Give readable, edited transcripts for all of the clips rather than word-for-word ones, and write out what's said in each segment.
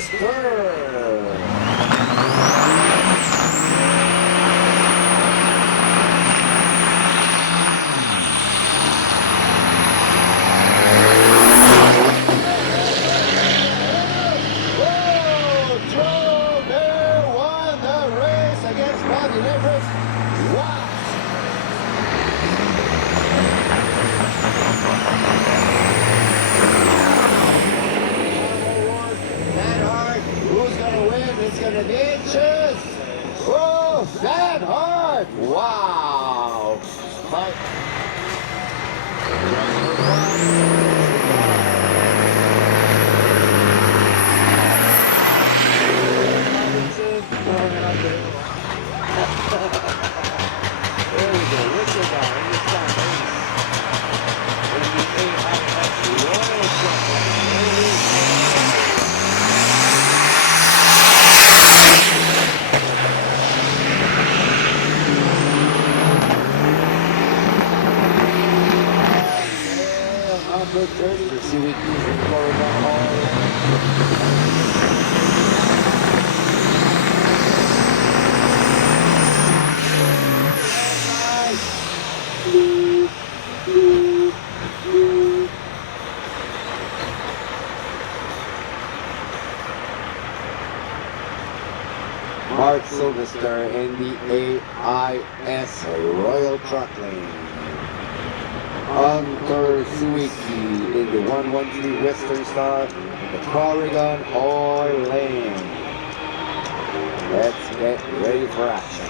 Sylvester. It's gonna be inches. Oh, that hard. Wow. But there we go. Whistle down. In the AIS Royal number 30. Let's see what he's in Florida Hall. Mark Sylvester in the AIS Royal Truck Lane. Hunter Suiki in the 113 Western Star, the Corrigan Oil Lane. Let's get ready for action.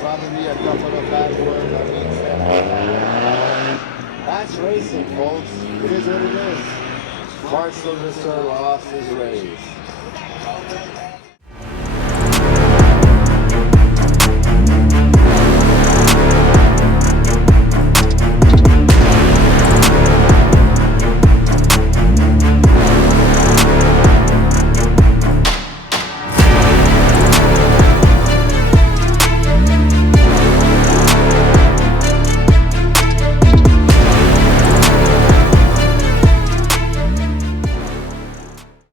Probably a couple of bad words. That's racing, folks. It is what it is. Mark Sylvester lost his race.